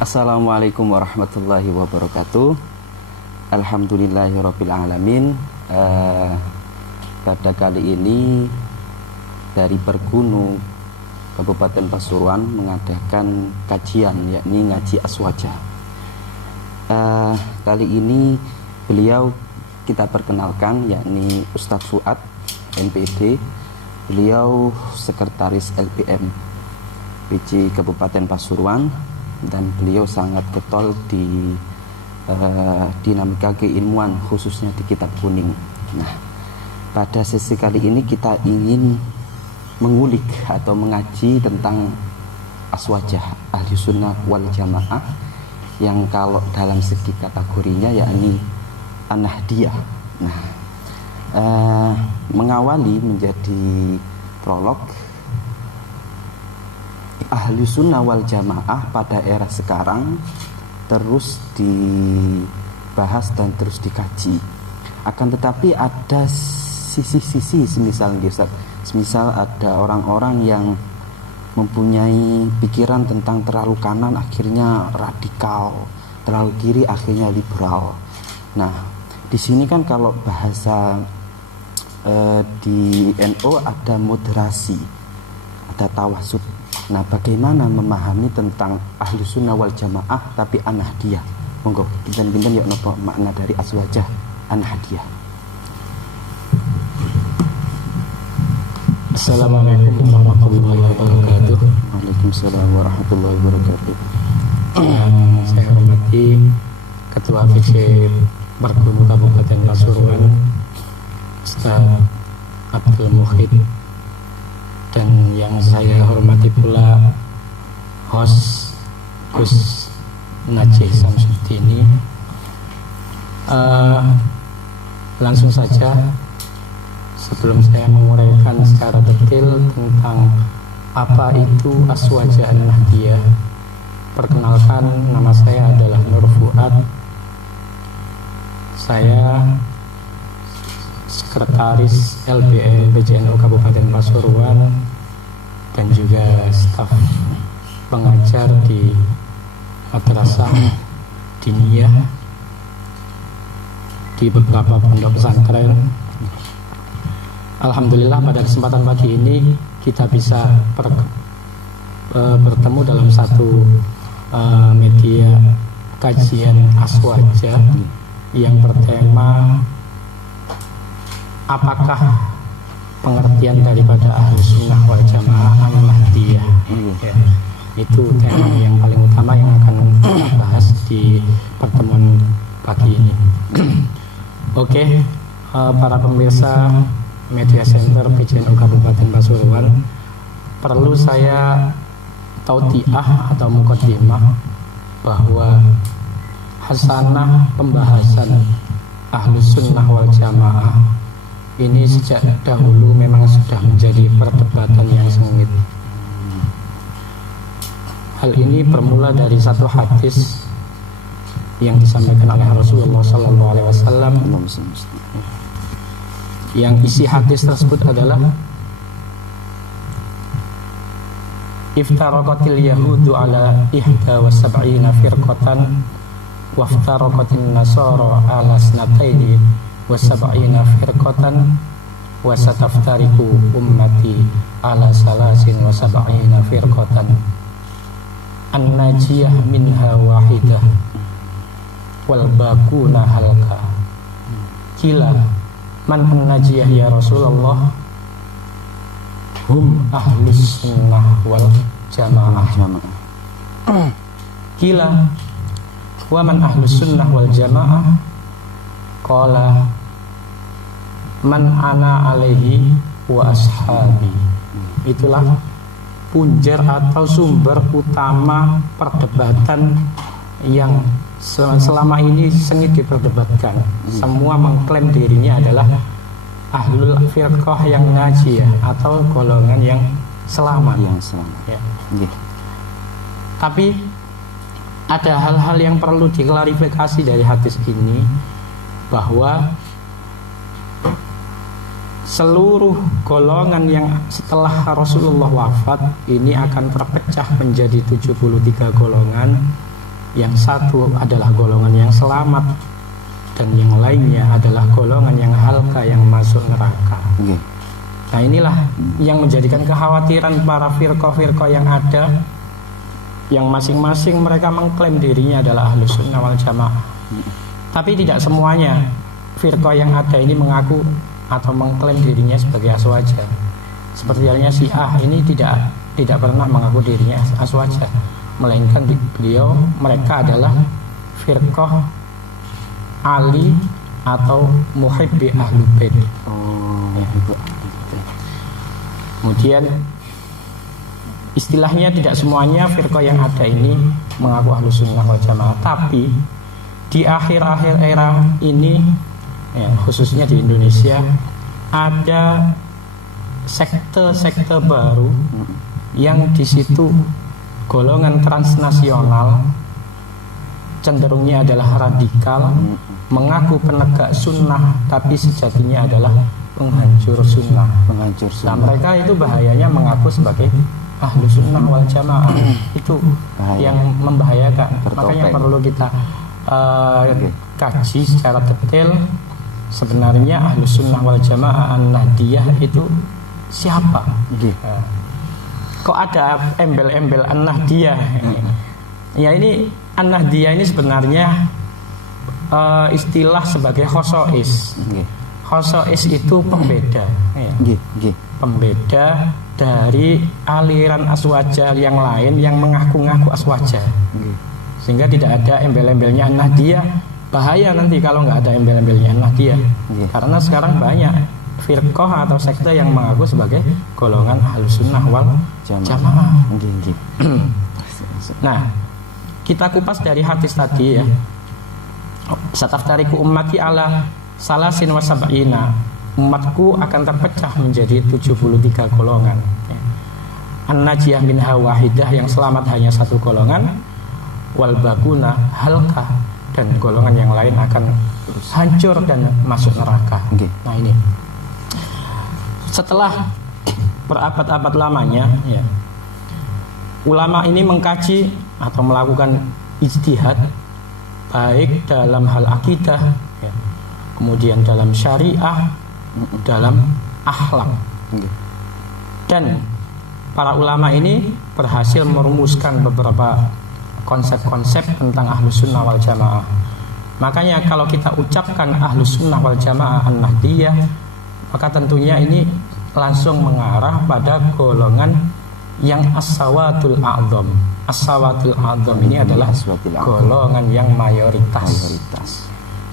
Assalamualaikum warahmatullahi wabarakatuh. Alhamdulillahirabbil alamin. Pada kali ini dari Pergunu Kabupaten Pasuruan mengadakan kajian, yakni ngaji aswaja. Kali ini beliau kita perkenalkan, yakni Ustadz Fuad MPD. Beliau sekretaris LPM PJ Kabupaten Pasuruan dan beliau sangat getol di dinamika keilmuan, khususnya di kitab kuning. Nah, pada sesi kali ini kita ingin mengulik atau mengaji tentang aswajah ahli sunnah wal jamaah, yang kalau dalam segi kategorinya yakni an-nahdiyah. Nah, mengawali menjadi prolog, ahli sunnah wal jamaah pada era sekarang terus dibahas dan terus dikaji. Akan tetapi ada sisi-sisi semisal ada orang-orang yang mempunyai pikiran tentang terlalu kanan akhirnya radikal, terlalu kiri akhirnya liberal. Nah, di sini kan kalau bahasa di NU ada moderasi, ada tawasud. Nah, bagaimana memahami tentang ahli sunnah wal jamaah tapi an-nahdiyah? Monggo, pinten-pinten ya napa makna dari aswajah an-nahdiyah. Assalamualaikum warahmatullahi wabarakatuh. Waalaikumsalam warahmatullahi wabarakatuh. Saya hormati Ketua PJ Pergunu Kabupaten Pasuruan, Ustaz Abdul Muhid, dan yang saya hormati pula host Gus Najih Samsudini. Langsung saja, sebelum saya menguraikan secara detail tentang apa itu aswajah an-nahdiyah, perkenalkan, nama saya adalah Nur Fuad. Saya sekretaris LBM PJNU Kabupaten Pasuruan dan juga staf pengajar di madrasah diniyah di beberapa pondok pesantren. Alhamdulillah pada kesempatan pagi ini kita bisa bertemu dalam satu media kajian aswaja yang bertema apakah pengertian daripada ahli sunnah wal jamaah an-nahdiyah. Ya, itu tema yang paling utama yang akan kita bahas di pertemuan pagi ini. Oke, para pemirsa Media Center PJNU Kabupaten Pasuruan, perlu saya tautiah atau muqaddimah bahwa hasanah pembahasan ahli sunnah wal jamaah ini sejak dahulu memang sudah menjadi perdebatan yang sengit. Hal ini bermula dari satu hadis yang disampaikan oleh Rasulullah SAW, yang isi hadis tersebut adalah iftaraqatil yahudu ala ihda wa sab'ina firqatan waftaraqatin nasara ala snataini wa sab'ina firqatan wa sataftariku ummati ala salasin wa sab'ina firqatan an-najiyah minha wahidah wal bakuna halka. Kila man an-najiyah ya Rasulullah? Hum ahlus sunnah wal jamaah. Kila wa man ahlus sunnah wal jamaah? Qala man ana alaihi wa ashabi. Itulah punjer atau sumber utama perdebatan yang selama ini sengit diperdebatkan. Semua mengklaim dirinya adalah ahlul firqah yang najiyah atau golongan yang selamat. Ya. Tapi ada hal-hal yang perlu diklarifikasi dari hadis ini, bahwa seluruh golongan yang setelah Rasulullah wafat ini akan terpecah menjadi 73 golongan yang satu adalah golongan yang selamat dan yang lainnya adalah golongan yang halka yang masuk neraka. Nah inilah yang menjadikan kekhawatiran para firqah-firqah yang ada, yang masing-masing mereka mengklaim dirinya adalah Ahlus Sunnah wal Jamaah. Tapi tidak semuanya firqah yang ada ini mengaku atau mengklaim dirinya sebagai aswaja. Seperti halnya Syiah ini tidak pernah mengaku dirinya aswaja, melainkan mereka adalah firqah Ali atau muhibbi Ahlul Bait. Kemudian istilahnya tidak semuanya firqah yang ada ini mengaku Ahlus Sunnah wal Jamaah, tapi di akhir-akhir era ini ya, khususnya di Indonesia ada sekte-sekte baru yang di situ golongan transnasional cenderungnya adalah radikal, mengaku penegak sunnah tapi sejatinya adalah penghancur sunnah. Nah mereka itu bahayanya mengaku sebagai Ahlus Sunnah wal Jamaah. Itu yang membahayakan. Makanya perlu kita kaji secara detail sebenarnya Ahlus Sunnah wal Jamaah An-Nahdiyah itu siapa? Kok ada embel-embel An-Nahdiyah? Ya ini An-Nahdiyah ini sebenarnya istilah sebagai khosois. Khosois itu pembeda, ya. Pembeda dari aliran aswaja yang lain yang mengaku-ngaku aswaja. Sehingga tidak ada embel-embelnya An-Nahdiyah. Bahaya nanti kalau nggak ada embel-embelnya An-Nahdiyah. Karena sekarang banyak firqah atau sekte yang mengaku sebagai golongan Ahlus Sunnah wal Jamaah. Nah, kita kupas dari hadis tadi ya. Sataftariku ummati ala salasin wa sab'ina, umatku akan terpecah menjadi 73 golongan. An-najiyah minha wahidah, yang selamat hanya satu golongan, wal baguna halka, dan golongan yang lain akan hancur dan masuk neraka. Nah ini setelah berabad-abad lamanya ya, ulama ini mengkaji atau melakukan ijtihad baik dalam hal akidah ya, kemudian dalam syariah, dalam akhlak. Dan para ulama ini berhasil merumuskan beberapa konsep-konsep tentang Ahlus Sunnah wal Jamaah. Makanya kalau kita ucapkan Ahlus Sunnah wal Jamaah An-Nahdiyah, maka tentunya ini langsung mengarah pada golongan yang as-sawatul a'zam. As-sawatul a'zam ini adalah golongan yang mayoritas.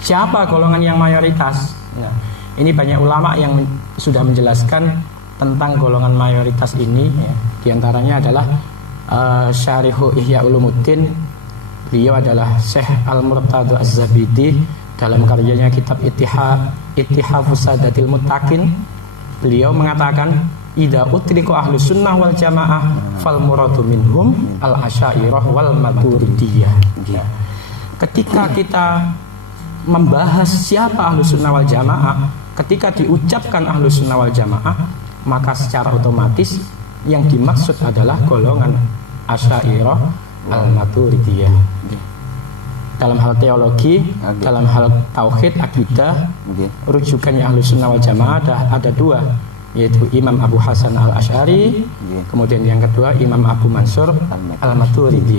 Siapa golongan yang mayoritas? Nah, ini banyak ulama yang sudah menjelaskan tentang golongan mayoritas ini ya. Di antaranya adalah Syarihu Ihya Ulumuddin. Beliau adalah Syekh Al-Murtadha Az-Zabidi dalam karyanya kitab Ittihafus Sadatil Muttaqin. Beliau mengatakan idza utriqu Ahlus Sunnah wal Jamaah fal muradu minhum al-Asy'ariyah wal Maturidiyah. Ketika kita membahas siapa Ahlus Sunnah wal Jamaah, ketika diucapkan Ahlus Sunnah wal Jamaah, maka secara otomatis yang dimaksud adalah golongan Asy'ariyah al-Maturidiyah. Dalam hal teologi, dalam hal tauhid, akidah, rujukannya Ahlus Sunnah wal Jamaah ada dua, yaitu Imam Abu Hasan al-Asy'ari, kemudian yang kedua Imam Abu Mansur al-Maturidi.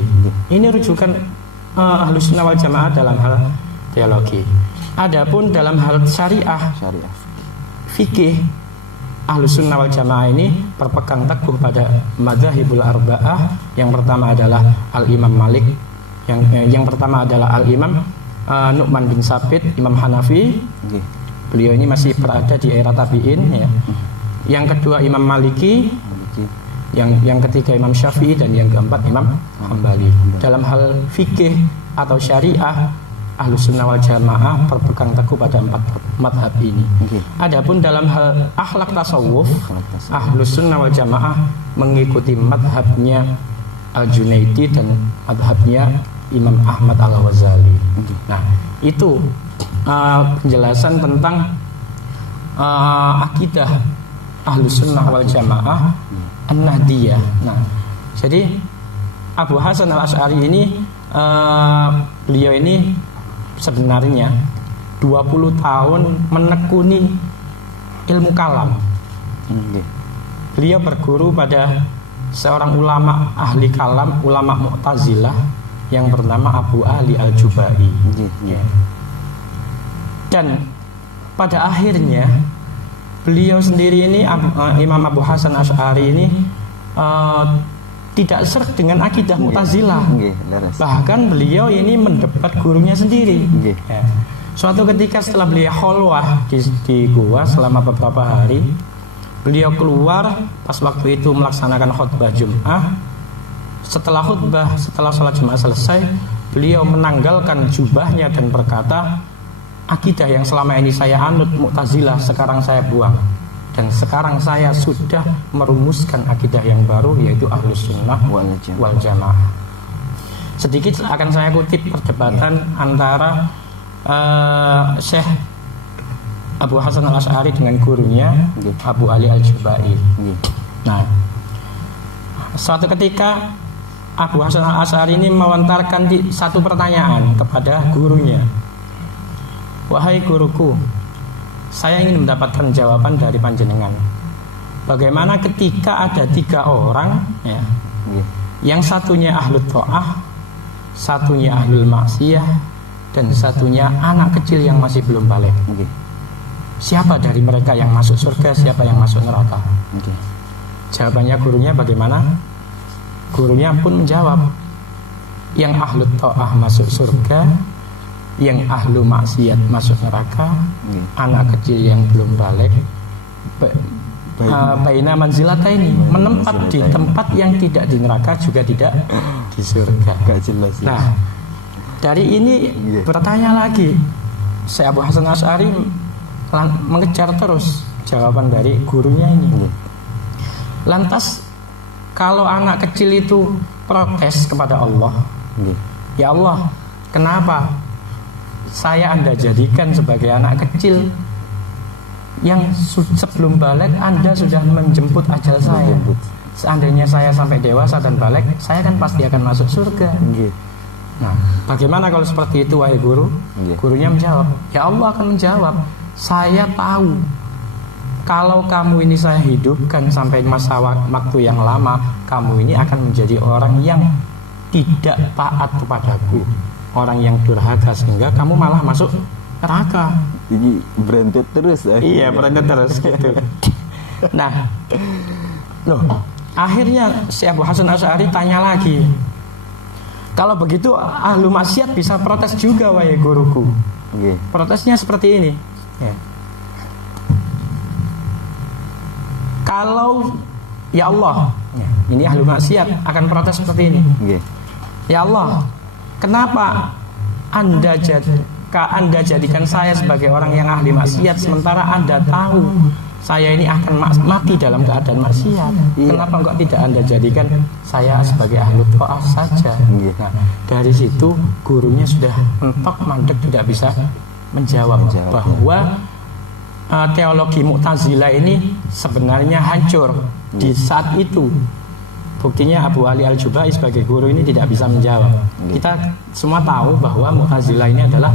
Ini rujukan Ahlus Sunnah wal Jamaah dalam hal teologi. Adapun dalam hal syariah, fikih, Ahlus Sunnah wal Jamaah ini berpegang teguh pada madzhabul arba'ah. Yang pertama adalah Al-Imam Malik, yang pertama adalah Al-Imam Nu'man bin Sabit, Imam Hanafi. Beliau ini masih berada di era tabi'in ya. Yang kedua Imam Maliki, yang ketiga Imam Syafi'i, dan yang keempat Imam Hambali. Dalam hal fikih atau syariah, Ahlus Sunnah wal Jamaah berpegang teguh pada 4 madhab ini. Adapun dalam hal akhlak tasawuf, Ahlus Sunnah wal Jamaah mengikuti madhabnya Al-Junaidi dan madhabnya Imam Ahmad Al-Ghazali. Nah itu penjelasan tentang akidah Ahlus Sunnah wal Jamaah An-Nahdiyah. Nah jadi Abu Hasan al-Asy'ari ini beliau ini sebenarnya 20 tahun menekuni ilmu kalam. Beliau berguru pada seorang ulama ahli kalam, ulama Mu'tazilah yang bernama Abu Ali Al-Jubai. Dan pada akhirnya beliau sendiri ini, Imam Abu Hasan Asy'ari ini tidak seret dengan akidah Mu'tazilah. Bahkan beliau ini mendebat gurunya sendiri. Ya. Suatu ketika setelah beliau khalwah di gua selama beberapa hari, beliau keluar pas waktu itu melaksanakan khutbah Jum'ah. Setelah khutbah, setelah sholat Jum'ah selesai, beliau menanggalkan jubahnya dan berkata, akidah yang selama ini saya anut Mu'tazilah sekarang saya buang, dan sekarang saya sudah merumuskan akidah yang baru, yaitu Ahlus Sunnah wal Jamaah. Sedikit akan saya kutip perdebatan antara Syekh Abu Hasan Al-Asy'ari dengan gurunya Abu Ali Al-Jubai. Nah, suatu ketika Abu Hasan Al-Asy'ari ini melontarkan satu pertanyaan kepada gurunya. Wahai guruku, saya ingin mendapatkan jawaban dari panjenengan. Bagaimana ketika ada 3 orang, ya, yang satunya ahlul ta'ah, satunya ahlul maksiyah, dan satunya anak kecil yang masih belum balik. Siapa dari mereka yang masuk surga, siapa yang masuk neraka? Jawabannya gurunya bagaimana? Gurunya pun menjawab, yang ahlu ta'ah masuk surga, yang ahlu maksiat masuk neraka, anak kecil yang belum balik baina manzilataini, menempat di tempat yang tidak di neraka juga tidak di surga. Nah, dari ini bertanya lagi, Syekh Abu Hasan Asy'ari mengejar terus jawaban dari gurunya ini. Lantas kalau anak kecil itu protes kepada Allah, ya Allah, kenapa Anda jadikan sebagai anak kecil yang sebelum balik Anda sudah menjemput ajal saya? Seandainya saya sampai dewasa dan balik, saya kan pasti akan masuk surga. Nah, bagaimana kalau seperti itu, wahai guru? Gurunya menjawab, ya Allah akan menjawab, saya tahu kalau kamu ini saya hidupkan sampai masa waktu yang lama, kamu ini akan menjadi orang yang tidak taat kepadaku, orang yang durhaka, sehingga kamu malah masuk neraka. Ini branded terus. Iya, branded terus gitu. Nah, loh, akhirnya Syekh Abu Hasan Asy'ari tanya lagi, kalau begitu ahlu maksiat bisa protes juga, wahai guruku. Protesnya seperti ini, ya. Kalau ya Allah, ini ahlu maksiat akan protes seperti ini. Ya Allah, kenapa Anda jadikan saya sebagai orang yang ahli maksiat, sementara Anda tahu saya ini akan mati dalam keadaan maksiat? Kenapa kok tidak Anda jadikan saya sebagai ahlu ta'ah saja? Nah, dari situ gurunya sudah mentok mandek, tidak bisa menjawab bahwa teologi Mu'tazilah ini sebenarnya hancur di saat itu. Buktinya Abu Ali Al-Jubai sebagai guru ini tidak bisa menjawab. Kita semua tahu bahwa Mu'tazilah ini adalah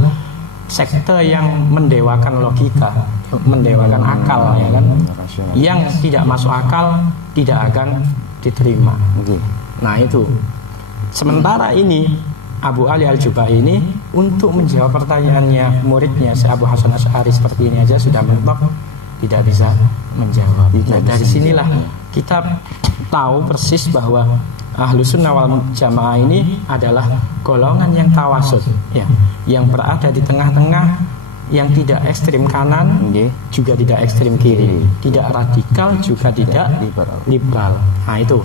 sekte yang mendewakan logika, mendewakan akal, ya kan? Yang tidak masuk akal tidak akan diterima. Nah itu. Sementara ini Abu Ali Al-Jubai ini untuk menjawab pertanyaannya muridnya Syekh Abu Hasan Asy'ari seperti ini aja sudah mentok, tidak bisa menjawab. Nah, dari sinilah kita tahu persis bahwa Ahlus Sunnah wal Jamaah ini adalah golongan yang tawasud, ya, yang berada di tengah-tengah, yang tidak ekstrim kanan, juga tidak ekstrim kiri, tidak radikal, juga tidak liberal. Nah itu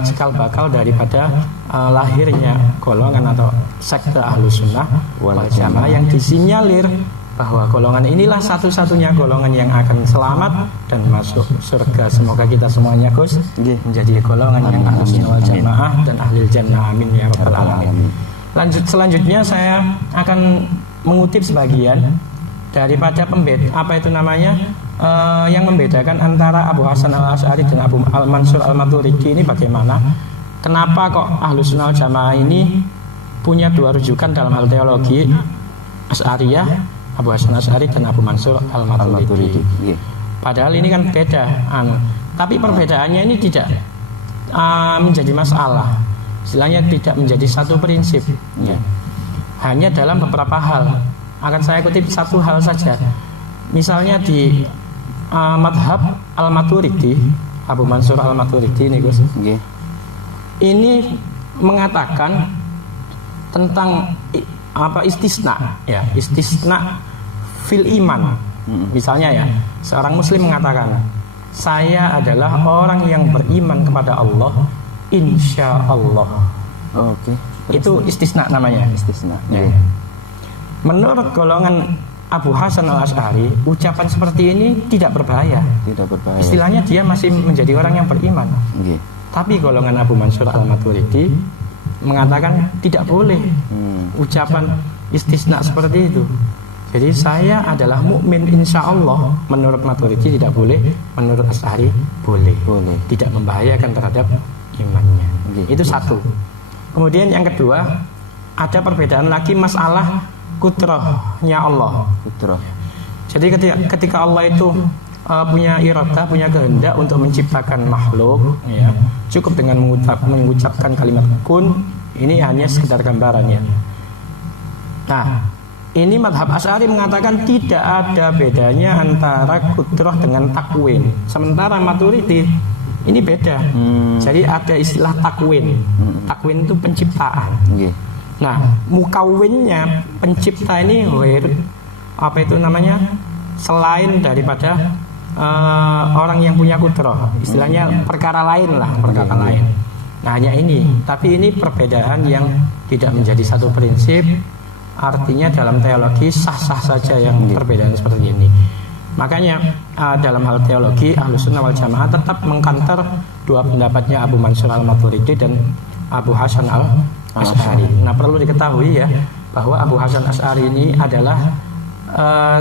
cikal bakal daripada lahirnya golongan atau sekte Ahlus Sunnah wal Jamaah yang disinyalir bahwa golongan inilah satu-satunya golongan yang akan selamat dan masuk surga. Semoga kita semuanya, Gus, menjadi golongan yang Ahlus Sunnah wal Jamaah dan Ahlil Jannah, amin ya rabbal alamin. Selanjutnya saya akan mengutip sebagian daripada yang membedakan antara Abu Hasan Al-Asy'ari dan Abu Al-Mansur Al-Maturidi ini bagaimana. Kenapa kok Ahlus Sunnah wal Jamaah ini punya dua rujukan dalam hal teologi, Asy'ariyah, Abu Hasan Asy'ari dan Abu Mansur Al-Maturidi. Padahal ini kan beda, tapi perbedaannya ini tidak menjadi masalah. Istilahnya tidak menjadi satu prinsip. Hanya dalam beberapa hal. Akan saya kutip satu hal saja. Misalnya di madhab Al-Maturidi, Abu Mansur Al-Maturidi ini Gus, ini mengatakan tentang istisna, ya, istisna fil iman. Misalnya ya, seorang muslim mengatakan, saya adalah orang yang beriman kepada Allah, insya Allah. Itu istisna namanya. Istisna. Ya. Menurut golongan Abu Hasan Al-Asy'ari, ucapan seperti ini tidak berbahaya. Tidak berbahaya. Istilahnya dia masih menjadi orang yang beriman. Tapi golongan Abu Mansur Al-Maturidi mengatakan tidak boleh ucapan istisna seperti itu. Jadi saya adalah mukmin insya Allah. Menurut Maturidi tidak boleh, menurut Asy'ari boleh. Tidak membahayakan terhadap imannya. Itu satu. Kemudian yang kedua, ada perbedaan lagi masalah kudrahnya Allah. Jadi ketika Allah itu punya iradah, punya kehendak untuk menciptakan makhluk, ya, cukup dengan mengucapkan kalimat kun. Ini hanya sekedar gambarannya. Nah, ini madhab Asy'ari mengatakan tidak ada bedanya antara kudrah dengan takwin. Sementara Maturidi ini beda. Jadi ada istilah takwin. Takwin itu penciptaan. Nah, mukawwinnya, pencipta ini apa itu namanya? Selain daripada orang yang punya kudrah, istilahnya perkara lain lah, perkara lain. Nah, hanya ini. Tapi ini perbedaan yang tidak menjadi satu prinsip. Artinya dalam teologi sah-sah saja yang perbedaan seperti ini. Makanya dalam hal teologi Ahlussunnah wal Jamaah tetap mengkanter dua pendapatnya Abu Mansur Al-Maturidi dan Abu Hasan Al-Asy'ari. Nah, perlu diketahui ya bahwa Abu Hasan Asy'ari ini adalah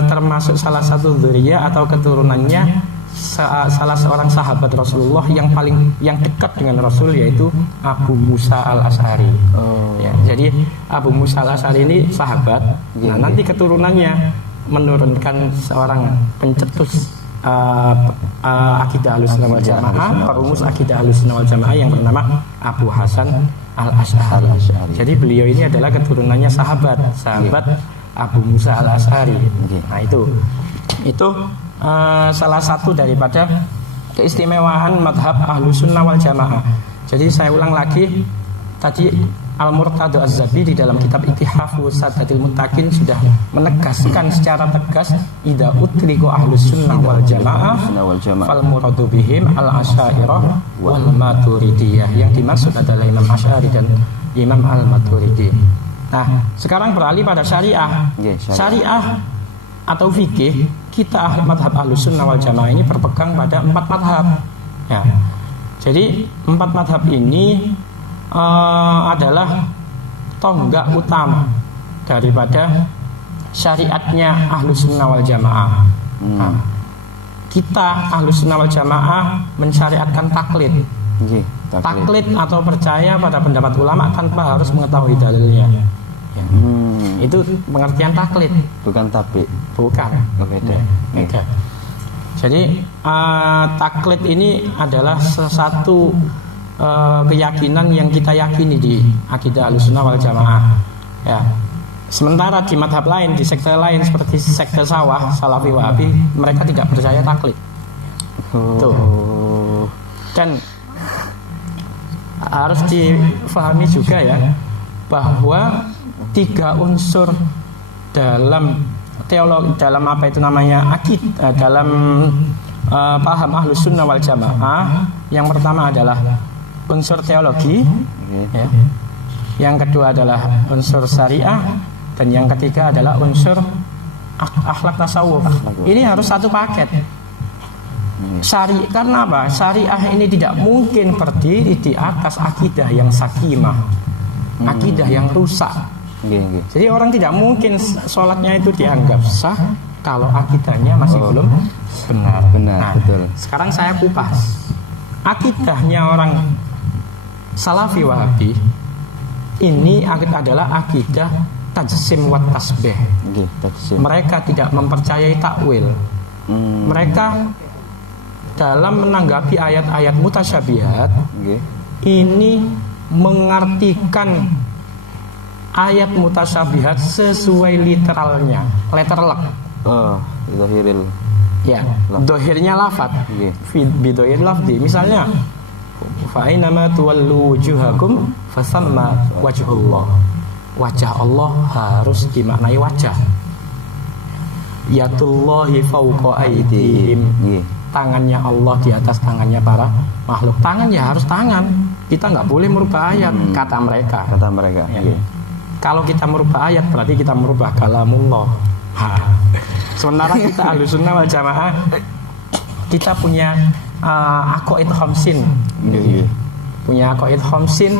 termasuk salah satu dzurriyyah atau keturunannya salah seorang sahabat Rasulullah yang dekat dengan Rasul, yaitu Abu Musa Al-Asy'ari. Ya, jadi Abu Musa Al-Asy'ari ini sahabat. Nah, nanti keturunannya menurunkan seorang pencetus akidah Ahlussunnah wal Jamaah, perumus akidah Ahlussunnah wal Jamaah yang bernama Abu Hasan Al-Asy'ari. Jadi beliau ini adalah keturunannya sahabat Abu Musa Al-Asy'ari. Nah, itu salah satu daripada keistimewaan madhab Ahlussunnah wal Jamaah. Jadi saya ulang lagi, tadi Al-Murtadha Az-Zabidi di dalam kitab Ittihafu Sadatil Muttaqin sudah menegaskan secara tegas, idza utriqu Ahlussunnah wal Jamaah fal muradu bihim al-Asy'ariyah wal Maturidiyah. Yang dimaksud adalah Imam Asy'ari dan Imam Al-Maturidi. Nah, sekarang beralih pada syariah. Syariah atau fikih, kita madhab Ahlussunnah wal Jamaah ini berpegang pada 4 madhab. Ya. Jadi 4 madhab ini adalah tonggak utama daripada syariatnya Ahlussunnah wal Jamaah. Nah, kita Ahlussunnah wal Jamaah mensyariatkan taklid. Taklid atau percaya pada pendapat ulama tanpa harus mengetahui dalilnya. Ya. Itu pengertian taklid, bukan tabi. Bukan. Beda. Jadi taklid ini adalah sesuatu keyakinan yang kita yakini di akidah Ahlussunnah wal Jamaah. Ya. Sementara di madhab lain, di sekte lain seperti sekte Sawah, Salafi, Wahabi, mereka tidak percaya taklid. Tuh. Dan harus difahami juga ya bahwa 3 unsur dalam teologi, dalam apa itu namanya akidah, dalam paham Ahlussunnah wal Jamaah. Yang pertama adalah unsur teologi, ya. Yang kedua adalah unsur syariah, dan yang ketiga adalah unsur akhlak tasawuf. Ini harus satu paket. Karena apa? Syariah ini tidak mungkin berdiri di atas akidah yang sakimah, akidah yang rusak. Jadi orang tidak mungkin sholatnya itu dianggap sah kalau akidahnya masih belum benar. Nah, betul. Sekarang saya kupas akidahnya orang Salafi Wahabi ini adalah akidah tajsim wa tasbih. Nggih, tajsim. Mereka tidak mempercayai takwil. Mereka dalam menanggapi ayat-ayat mutasyabihat Nggih. ini mengartikan ayat mutasyabihat sesuai literalnya, letterlek. Oh, zahiril. Ya, dohirnya lafad. Nggih. Bidohir lafdi. Misalnya, fa ainama tuwallu wujuhakum fasamma wajhullah. Wajah Allah harus dimaknai wajah. Yatullahi fawqa aydihim. Nggih. Tangannya Allah di atas tangannya para makhluk. Tangan ya harus tangan. Kita nggak boleh merubah ayat, kata mereka. Kata mereka. Ya. Nggih. Kalau kita merubah ayat berarti kita merubah kalamullah. Sementara kita Ahlussunnah wal Jamaah, kita punya aqaid khamsin. Nggih. Punya aqaid khamsin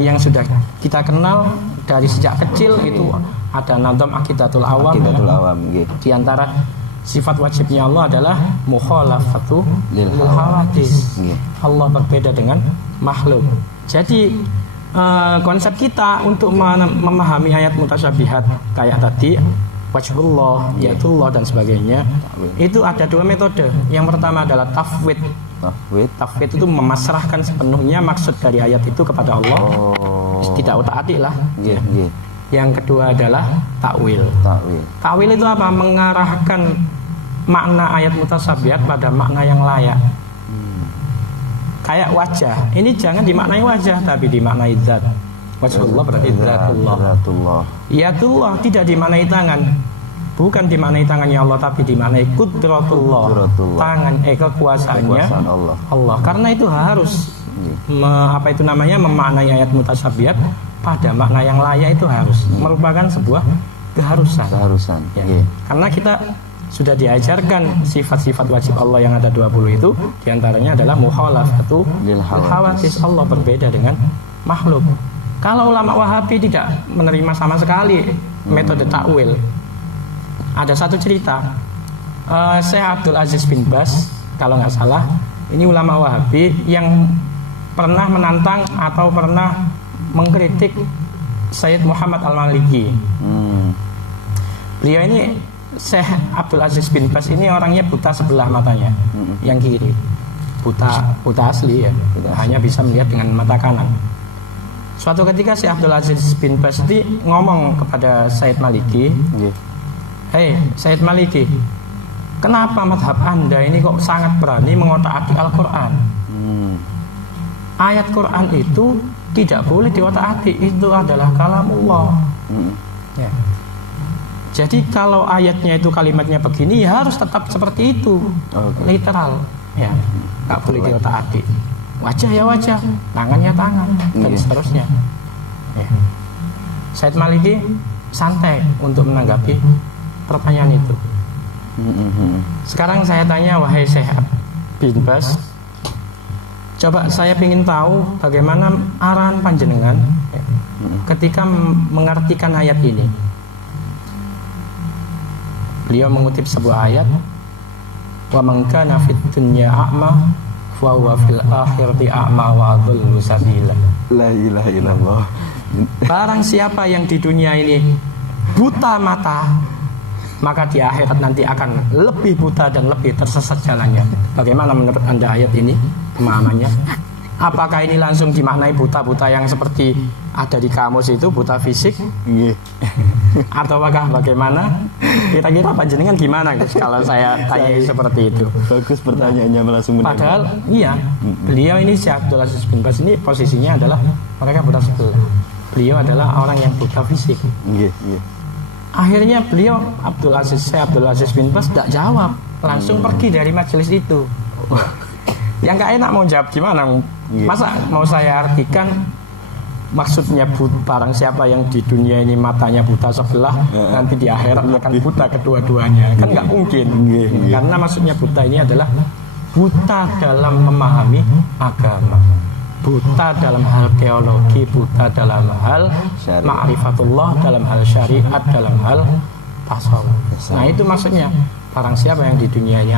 yang sudah kita kenal dari sejak kecil. Itu ada nadam aqidatul awam. Aqidatul awam. Nggih. Di antara sifat wajibnya Allah adalah mukhalafatu lil Lil hawadis. Nggih. Allah berbeda dengan makhluk. Jadi konsep kita untuk memahami ayat mutasyabihat kayak tadi wajhullah, yatullah dan sebagainya, itu ada dua metode. Yang pertama adalah tafwid. Tafwid itu memasrahkan sepenuhnya maksud dari ayat itu kepada Allah. Tidak utak-atik lah. Nggih, nggih. Yang kedua adalah takwil. Takwil. Takwil itu apa? Mengarahkan makna ayat mutasyabihat pada makna yang layak. Kayak wajah. Ini jangan dimaknai wajah tapi dimaknai zat. Wajhullah berarti zatullah. Zatullah. Yatullah tidak dimaknai tangan. Bukan dimaknai tangannya Allah tapi dimaknai qudratullah. Qudratullah. Tangan kekuasaannya Kekuasaan Allah. Allah. Karena itu harus memaknai ayat mutasyabihat pada makna yang layak, itu harus merupakan sebuah keharusan. Keharusan. Ya. Nggih. Karena kita sudah diajarkan sifat-sifat wajib Allah yang ada 20 itu, diantaranya adalah mukhalafatu lil hawadis. Allah berbeda dengan makhluk. Kalau ulama Wahabi tidak menerima sama sekali metode takwil. Ada satu cerita, Syekh Abdul Aziz bin Baz kalau nggak salah, ini ulama Wahabi yang pernah menantang atau pernah mengkritik Sayyid Muhammad Al-Maliki. Beliau ini Syekh Abdul Aziz bin Baz ini orangnya buta sebelah matanya, yang kiri, buta asli ya, hanya bisa melihat dengan mata kanan. Suatu ketika Syekh Abdul Aziz bin Baz itu ngomong kepada Sayyid Maliki, hei Sayyid Maliki, kenapa madhab anda ini kok sangat berani mengotak-atik Al-Quran? Ayat Quran itu tidak boleh diotak-atik, itu adalah kalamullah. Ya. Jadi kalau ayatnya itu kalimatnya begini, ya harus tetap seperti itu, literal, ya, nggak boleh diotak-atik. Wajah ya wajah, tangan ya tangan, dan seterusnya. Ya. Sayyid Maliki santai untuk menanggapi pertanyaan itu. Sekarang saya tanya, wahai Syekh bin Baz, coba saya ingin tahu bagaimana arahan panjenengan ketika mengartikan ayat ini. Beliau mengutip sebuah ayat, wa man kana fid dunya a'ma fa huwa fil akhirati a'ma wa adallu sabila. La ilaha illallah. Barang siapa yang di dunia ini buta mata, maka di akhirat nanti akan lebih buta dan lebih tersesat jalannya. Bagaimana menurut Anda ayat ini pemahamannya? Apakah ini langsung dimaknai buta-buta yang seperti ada di kamus itu, buta fisik? Atau apakah bagaimana? Kira-kira panjenengan gimana Gus kalau saya tanya seperti itu? Bagus pertanyaannya, langsung menembak. Padahal iya, beliau ini Syekh Abdul Aziz bin Baz ini posisinya adalah mereka buta sebelah. Beliau adalah orang yang buta fisik. Akhirnya beliau Syekh Abdul Aziz bin Baz tidak jawab, langsung pergi dari majelis itu. Yang gak enak mau jawab gimana? Masa mau saya artikan maksudnya barang siapa yang di dunia ini matanya buta sebelah, nanti di akhirat akan buta kedua-duanya. Kan nggak mungkin. Karena maksudnya buta ini adalah buta dalam memahami agama, buta dalam hal teologi, buta dalam hal ma'rifatullah, dalam hal syariat, dalam hal tasawuf. Nah itu maksudnya, barang siapa yang di dunia ini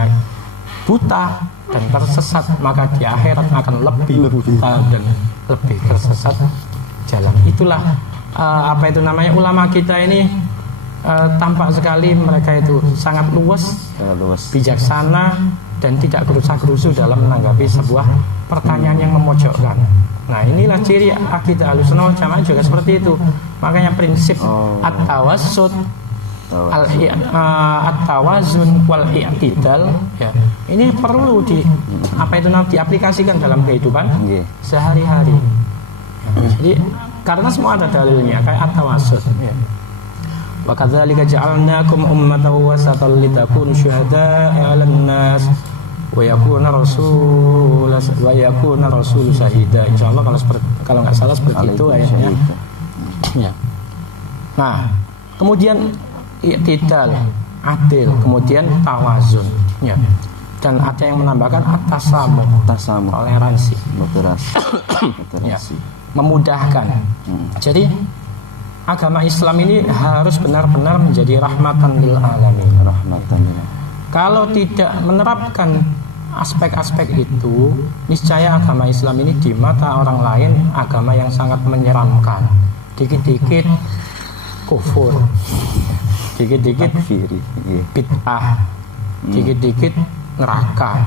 buta dan tersesat, maka di akhirat akan lebih buta dan lebih tersesat jalan. Itulah apa itu namanya, ulama kita ini tampak sekali mereka itu sangat luas, bijaksana, dan tidak gerusa-gerusu dalam menanggapi sebuah pertanyaan yang memojokkan. Nah, inilah ciri akidah Ahlussunnah wal Jamaah juga seperti itu. Makanya prinsip at-tawassut, at-tawazun wal i'tidal, ya, ini perlu diaplikasikan dalam kehidupan sehari-hari. Jadi karena semua ada dalilnya, kayak at-tawassut, ya. Wa kadzalika ja'alnakum ummatan wasatan litakunu syuhada'a 'alan nas wa yakuna rasul syahida. Insyaallah kalau nggak salah seperti itu ayatnya. Ya. Nah, kemudian i'tidal, adil, kemudian tawazun, ya. Dan ada yang menambahkan at-tasamuh, toleransi, moderasi. Ya. Memudahkan. Jadi agama Islam ini harus benar-benar menjadi rahmatan lil alamin. Kalau tidak menerapkan aspek-aspek itu, niscaya agama Islam ini di mata orang lain agama yang sangat menyeramkan. Dikit-dikit kufur, dikit-dikit bid'ah, dikit-dikit neraka.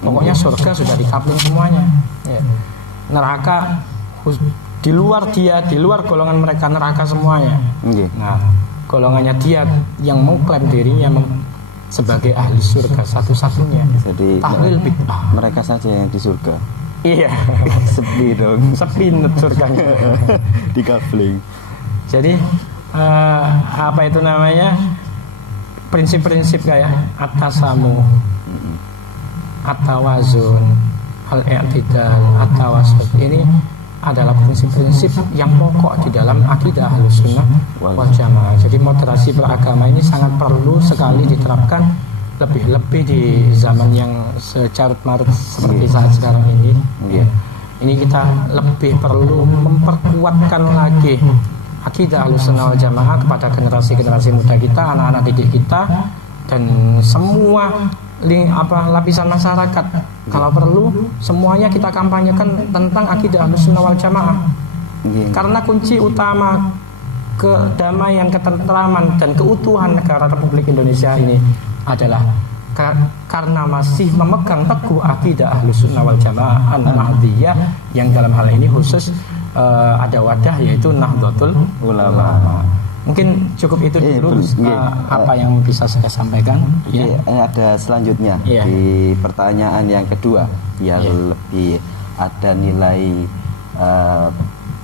Pokoknya surga sudah dikapling semuanya. Ya. Neraka di luar golongan mereka neraka semuanya. Nah, golongannya dia yang mengklaim dirinya sebagai ahli surga satu-satunya. Jadi tahlil bid'ah. Mereka saja yang di surga. Iya. Sepi dong. Sepi surganya. Dikapling. Jadi apa itu namanya? Prinsip-prinsip kayak at-tasamuh, at-tawazun, al-i'tidal, at-tawassut, ini adalah prinsip-prinsip yang pokok di dalam akidah Ahlussunnah wal Jamaah. Jadi moderasi beragama ini sangat perlu sekali diterapkan, lebih-lebih di zaman yang secarut-marut seperti saat sekarang ini. Ini kita lebih perlu memperkuatkan lagi akidah Ahlussunnah wal Jamaah kepada generasi-generasi muda kita, anak-anak didik kita, dan semua lapisan masyarakat. Kalau perlu semuanya kita kampanyekan tentang akidah Ahlussunnah wal Jamaah. Karena kunci utama kedamaian, ketentraman, dan keutuhan negara Republik Indonesia ini adalah karena masih memegang teguh akidah Ahlussunnah wal Jamaah An-Nahdliyah, yang dalam hal ini khusus ada wadah, yaitu Nahdlatul Ulama. Mungkin cukup itu dulu apa yang bisa saya sampaikan. Ada selanjutnya di pertanyaan yang kedua, biar lebih ada nilai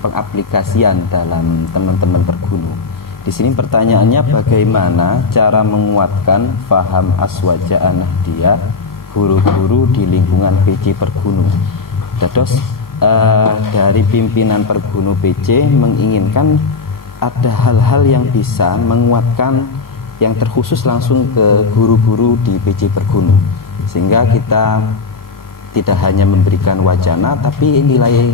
pengaplikasian dalam teman-teman berguru. Di sini pertanyaannya, bagaimana cara menguatkan faham Aswaja An-Nahdliyah guru-guru di lingkungan PJ Pergunu? Dados dari pimpinan Pergunu PJ menginginkan ada hal-hal yang bisa menguatkan, yang terkhusus langsung ke guru-guru di PJ Pergunu, sehingga kita tidak hanya memberikan wacana tapi nilai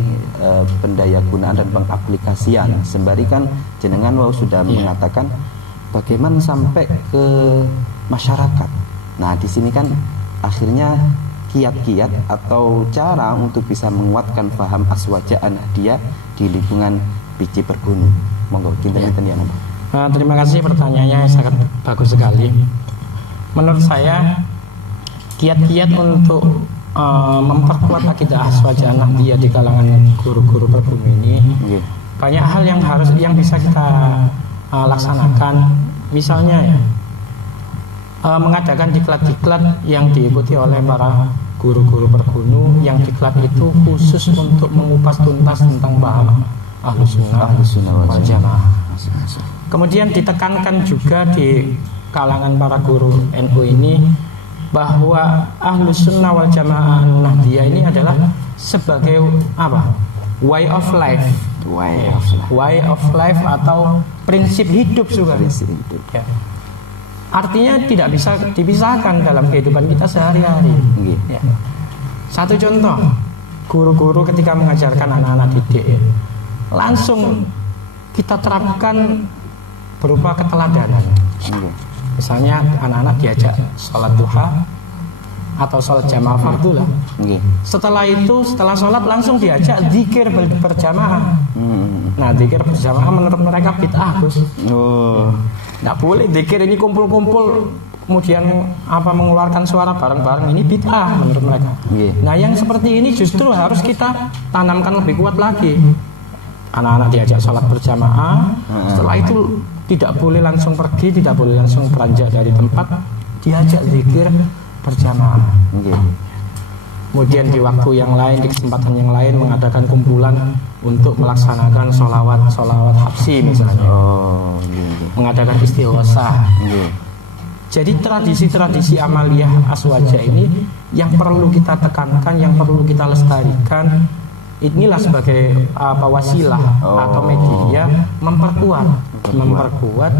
pendayagunaan dan pengaplikasian. Sembari kan jenengan sudah mengatakan bagaimana sampai ke masyarakat. Nah, di sini kan akhirnya kiat-kiat atau cara untuk bisa menguatkan paham Aswaja An-Nahdliyah di lingkungan PJ Pergunu. Monggo, terima kasih, pertanyaannya sangat bagus sekali. Menurut saya kiat-kiat untuk memperkuat akidah Aswaja An-Nahdliyah di kalangan guru-guru Pergunu ini banyak hal yang bisa kita laksanakan. Misalnya mengadakan diklat-diklat yang diikuti oleh para guru-guru Pergunu, yang diklat itu khusus untuk mengupas tuntas tentang paham Ahlussunnah wal Jamaah. Kemudian ditekankan juga di kalangan para guru NU ini bahwa Ahlussunnah wal Jamaah Nahdliyah ini adalah sebagai way of life atau prinsip hidup juga. Ya. Artinya tidak bisa dipisahkan dalam kehidupan kita sehari-hari. Ya. Satu contoh, guru-guru ketika mengajarkan anak-anak didik, langsung kita terapkan berupa keteladanan. Misalnya anak-anak diajak sholat duha, atau sholat jamaah fardu lah. Nggih. Setelah itu, setelah sholat langsung diajak zikir berjamaah. Nah, zikir berjamaah menurut mereka bid'ah, Gus. Oh. Nggak boleh zikir ini kumpul-kumpul kemudian mengeluarkan suara bareng-bareng, ini bid'ah menurut mereka. Nggih. Nah, yang seperti ini justru harus kita tanamkan lebih kuat lagi. Anak-anak diajak sholat berjamaah, setelah itu tidak boleh langsung pergi, tidak boleh langsung beranjak dari tempat, diajak zikir berjamaah. Nggih. Kemudian di waktu yang lain, di kesempatan yang lain mengadakan kumpulan untuk melaksanakan sholawat habsi misalnya. Oh, nggih. Mengadakan istighosah. Nggih. Jadi tradisi-tradisi amaliyah aswaja ini yang perlu kita tekankan, yang perlu kita lestarikan. Inilah sebagai wasilah atau media memperkuat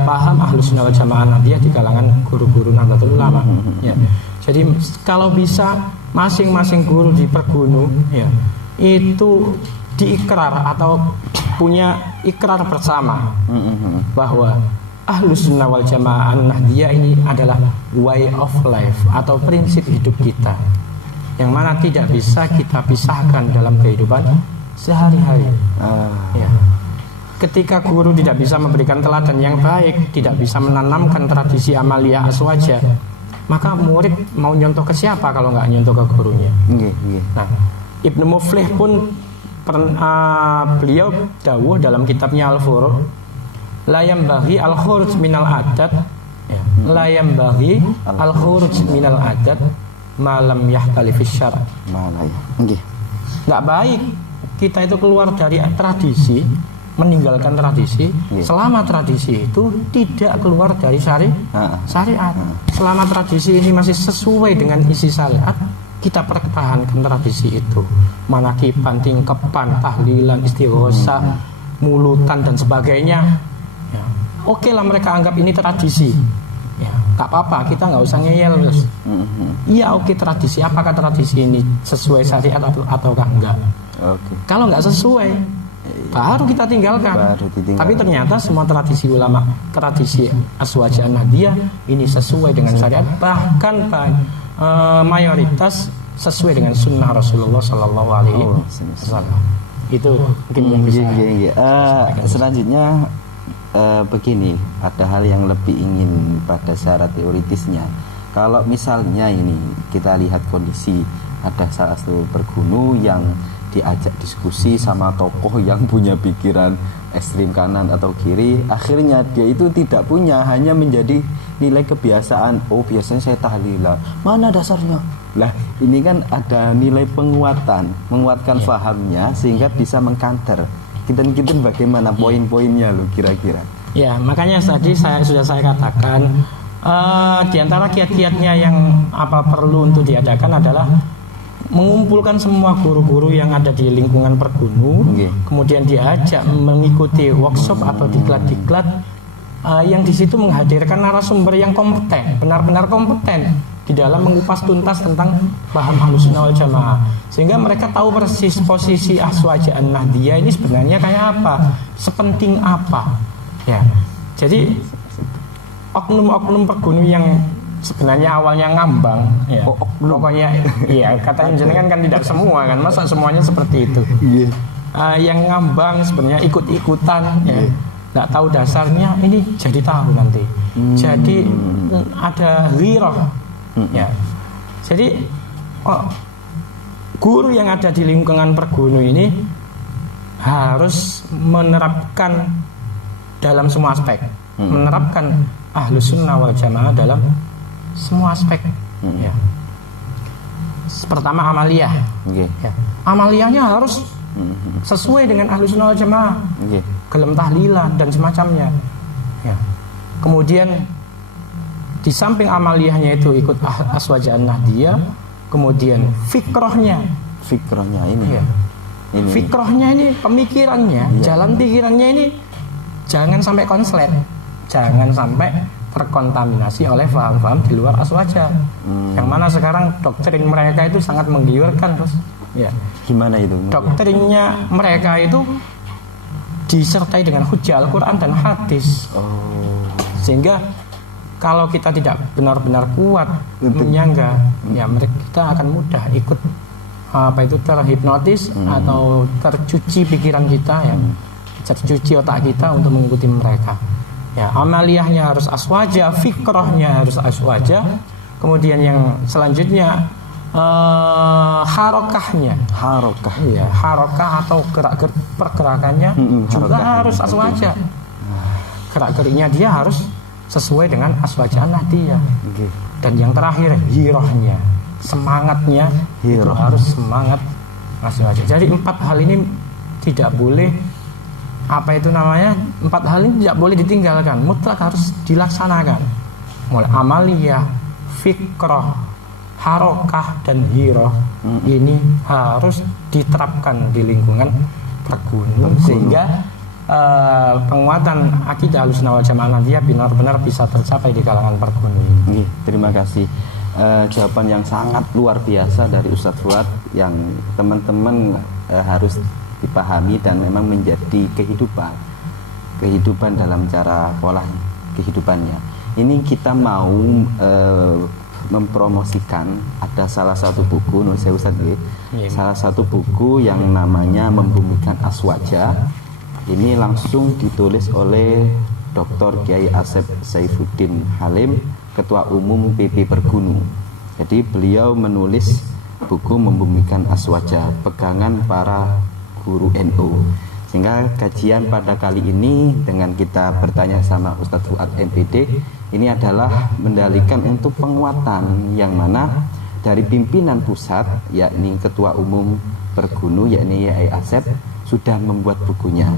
paham Ahlus Sunnah wal Jamaah Nahdliyah di kalangan guru-guru Nahdlatul Ulama. Ya. Jadi kalau bisa masing-masing guru di Pergunu ya, itu diikrar atau punya ikrar bersama bahwa Ahlus Sunnah wal Jamaah Nahdliyah ini adalah way of life atau prinsip hidup kita, yang mana tidak bisa kita pisahkan dalam kehidupan sehari-hari. Ya. Ketika guru tidak bisa memberikan teladan yang baik, tidak bisa menanamkan tradisi amaliyah aswaja, maka murid mau nyontoh ke siapa kalau nggak nyontoh ke gurunya? Nah, Ibnu Muflih pun beliau dawuh dalam kitabnya Al-Furuq, la yambaghi al-khuruj minal adat, ya. La yambaghi al-khuruj minal adat malam yahtalifis syar'. Nggak baik kita itu keluar dari tradisi, meninggalkan tradisi, selama tradisi itu tidak keluar dari syariat. Selama tradisi ini masih sesuai dengan isi syariat, kita pertahankan tradisi itu. Manakiban, tingkepan, tahlilan, istighosah, mulutan dan sebagainya. Ya. Oke lah mereka anggap ini tradisi. Ya, gak apa-apa, kita nggak usah ngeyel. Iya oke tradisi, apakah tradisi ini sesuai syariat ataukah enggak? Kalau nggak sesuai, baru kita tinggalkan. Tapi ternyata semua tradisi ulama, tradisi aswaja Nahdliyah ini sesuai dengan syariat, bahkan mayoritas sesuai dengan sunnah Rasulullah Sallallahu Alaihi Wasallam. Itu mungkin yang bisa. Selanjutnya begini, ada hal yang lebih ingin pada secara teoritisnya. Kalau misalnya ini kita lihat kondisi ada salah satu pergunu yang diajak diskusi sama tokoh yang punya pikiran ekstrim kanan atau kiri, akhirnya dia itu tidak punya, hanya menjadi nilai kebiasaan. Oh biasanya saya tahlilan, mana dasarnya? Lah ini kan ada nilai menguatkan fahamnya sehingga bisa mengkanter. Kita bagaimana poin-poinnya lo kira-kira? Ya makanya tadi sudah saya katakan di antara kiat-kiatnya yang perlu untuk diadakan adalah mengumpulkan semua guru-guru yang ada di lingkungan Pergunu, kemudian diajak mengikuti workshop atau diklat-diklat yang di situ menghadirkan narasumber yang kompeten, benar-benar kompeten di dalam mengupas tuntas tentang paham Ahlus Sunnah wal Jamaah, sehingga mereka tahu persis posisi aswaja Nahdliyah ini sebenarnya kayak apa, sepenting apa. Ya, jadi oknum-oknum Pergunu yang sebenarnya awalnya ngambang, ya. Pokoknya, iya katanya jenengan kan tidak semua kan, masa semuanya seperti itu. Yang ngambang sebenarnya ikut-ikutan, ya, nggak tahu dasarnya, ini jadi tahu nanti. Jadi ada ghirah, ya. Jadi guru yang ada di lingkungan Pergunu ini harus menerapkan dalam semua aspek, menerapkan Ahlus Sunnah wal Jamaah dalam semua aspek. Ya. Pertama amaliyah. Ya. Amaliyahnya harus sesuai dengan Ahlus Sunnah wal Jamaah. Gelem tahlilan dan semacamnya. Ya. Kemudian di samping amaliyahnya itu ikut aswaja Nahdliyah, kemudian fikrohnya ini. Ya. Fikrohnya ini, pemikirannya, jalan pikirannya ini jangan sampai konslet, jangan sampai terkontaminasi oleh paham-paham di luar aswaja. Yang mana sekarang doktrin mereka itu sangat menggiurkan, terus. Ya. Gimana itu? Doktrinnya mereka itu disertai dengan hujjah Al-Quran dan hadis. Sehingga kalau kita tidak benar-benar kuat menyangga, ya kita akan mudah ikut terhipnotis atau tercuci pikiran kita, ya tercuci otak kita untuk mengikuti mereka. Ya, amaliyahnya harus aswaja, fikrahnya harus aswaja. Kemudian yang selanjutnya harokahnya, ya, harokah atau pergerakannya juga harus aswaja. Gerak-geriknya dia harus sesuai dengan aswaja nahdiyah. Dan yang terakhir hirohnya, semangatnya itu harus semangat aswaja. Jadi 4 hal ini tidak boleh, 4 hal ini tidak boleh ditinggalkan, mutlak harus dilaksanakan. Mulai amaliyah, fikrah, harokah, dan hiroh ini harus diterapkan di lingkungan pergunu, sehingga penguatan akidah Ahlussunnah wal Jamaah dia benar-benar bisa tercapai di kalangan pergunu. Terima kasih. Jawaban yang sangat luar biasa dari Ustadz Fuad yang teman-teman harus dipahami dan memang menjadi kehidupan dalam cara pola kehidupannya. Ini kita mau mempromosikan, ada salah satu buku, salah satu buku yang namanya Membumikan Aswaja. Ini langsung ditulis oleh Dr. Kiai Asep Saifuddin Halim, Ketua Umum PP Pergunu. Jadi beliau menulis buku Membumikan Aswaja, pegangan para guru NU. Sehingga kajian pada kali ini dengan kita bertanya sama Ustadz Fuad MPD ini adalah mendalikan untuk penguatan yang mana dari pimpinan pusat, yakni Ketua Umum Pergunu, yakni Yai Asep, sudah membuat bukunya.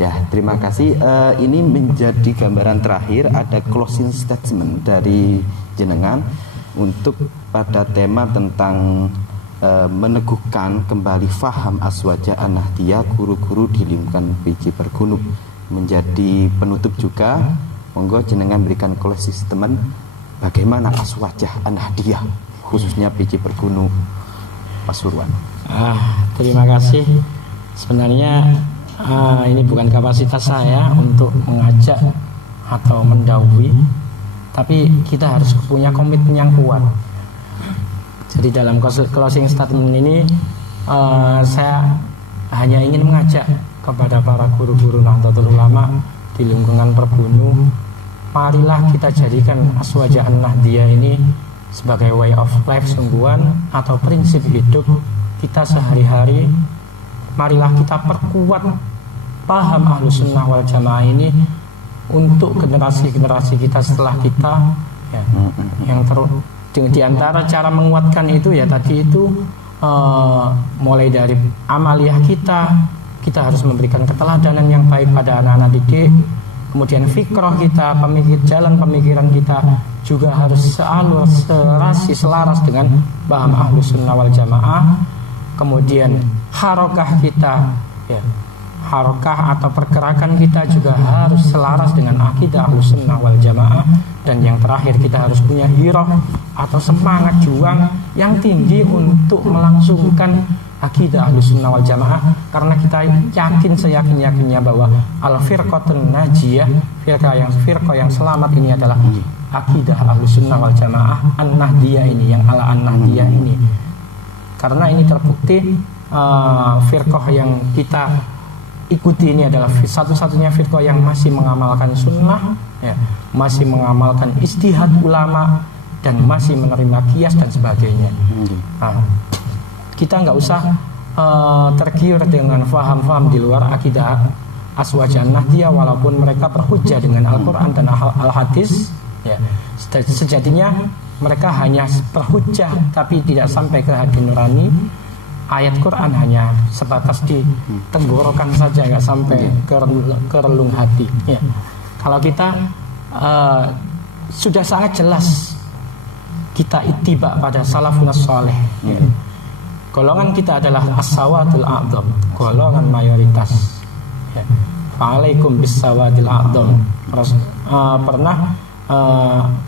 Ya, terima kasih. Ini menjadi gambaran terakhir, ada closing statement dari jenengan untuk pada tema tentang meneguhkan kembali faham aswaja an-nahdiyah guru-guru di lingkungan PJ Pergunu. Menjadi penutup juga, monggo jenengan berikan closing statement bagaimana aswaja an-nahdiyah khususnya PJ Pergunu Pasuruan. Terima kasih. Sebenarnya ini bukan kapasitas saya untuk mengajak atau mendahului, tapi kita harus punya komitmen yang kuat. Jadi dalam closing statement ini saya hanya ingin mengajak kepada para guru-guru Nahdlatul Ulama di lingkungan Pergunu, marilah kita jadikan aswaja an-nahdiyah ini sebagai way of life sungguhan atau prinsip hidup kita sehari-hari. Marilah kita perkuat paham Ahlussunnah wal Jamaah ini untuk generasi-generasi kita setelah kita, ya, yang di antara cara menguatkan itu ya tadi itu mulai dari amaliyah kita harus memberikan keteladanan yang baik pada anak-anak didik. Kemudian fikrah kita, jalan pemikiran kita juga harus selaras dengan paham Ahlussunnah wal Jamaah. Kemudian harokah kita, ya, harokah atau pergerakan kita juga harus selaras dengan akidah Ahlussunnah wal Jamaah. Dan yang terakhir kita harus punya hiroh atau semangat juang yang tinggi untuk melangsungkan akidah Ahlussunnah wal Jamaah, karena kita yakin seyakin-yakinnya bahwa al-firqatun najiyah, firqah yang selamat ini adalah akidah Ahlussunnah wal Jamaah an-nahdiyah ini, yang ala an-nahdiyah ini. Karena ini terbukti firqah yang kita ikuti ini adalah satu-satunya firqah yang masih mengamalkan sunnah, ya, masih mengamalkan ijtihad ulama, dan masih menerima qiyas dan sebagainya. Kita nggak usah tergiur dengan faham-faham di luar akidah aswaja an-nahdiyah, walaupun mereka berhujjah dengan Al-Quran dan Al-Hadis, ya. Sejatinya mereka hanya berhujjah tapi tidak sampai ke hati nurani. Ayat Quran hanya sebatas di tenggorokan saja, nggak sampai ke relung hati, ya. Kalau kita sudah sangat jelas kita ittiba pada salafun saleh, ya. Golongan kita adalah as-sawadul a'dham, golongan mayoritas, ya. Fa'alaikum bis-sawadil a'dham. Pernah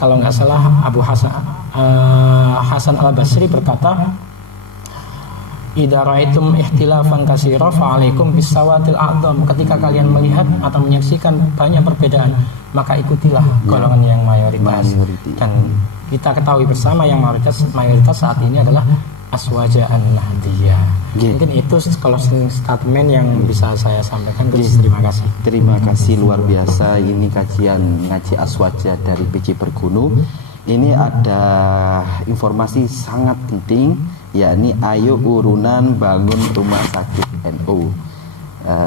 kalau nggak salah Abu Hasan Al-Basri berkata, idza ra'aitum ikhtilafan katsira fa'alaikum bis-sawadil a'dham. Ketika kalian melihat atau menyaksikan banyak perbedaan, maka ikutilah golongan yang mayoritas. Dan kita ketahui bersama yang mayoritas saat ini adalah Aswaja An-Nahdiyah. Mungkin itu kalau statement yang bisa saya sampaikan. Terima kasih. Terima kasih, luar biasa. Ini kajian ngaji Aswaja dari PJ Pergunu. Ini ada informasi sangat penting, yakni ayo urunan bangun rumah sakit NU.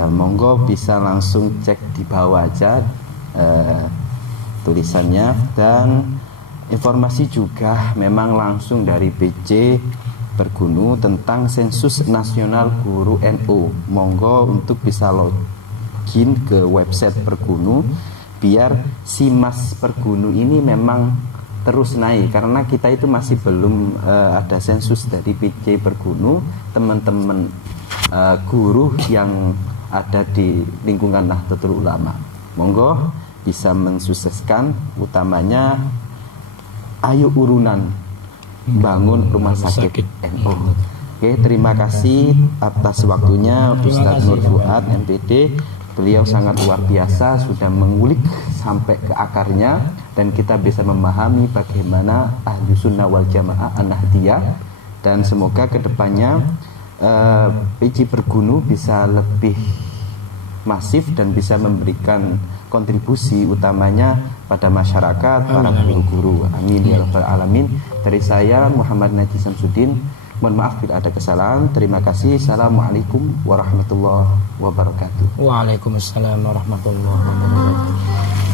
Monggo bisa langsung cek di bawah aja tulisannya. Dan informasi juga memang langsung dari PJ Pergunu tentang sensus nasional guru NU. Monggo untuk bisa login ke website Pergunu biar si Mas Pergunu ini memang terus naik, karena kita itu masih belum ada sensus dari PJ Pergunu. Teman-teman guru yang ada di lingkungan Nahdlatul Ulama, monggo bisa mensukseskan, utamanya ayo urunan bangun rumah sakit NU. Oke, terima kasih atas waktunya Ustadz Nur Fuad MPD. Beliau sangat luar biasa, sudah mengulik sampai ke akarnya, dan kita bisa memahami bagaimana Ahlu Sunnah wal Jamaah An-Nahdiyah. Dan semoga kedepannya PJ Pergunu bisa lebih masif dan bisa memberikan kontribusi utamanya pada masyarakat, para guru-guru. Amin ya rabbal alamin. Dari saya Muhammad Najih Samsudin, mohon maaf bila ada kesalahan. Terima kasih. Assalamualaikum warahmatullahi wabarakatuh. Waalaikumsalam warahmatullahi wabarakatuh.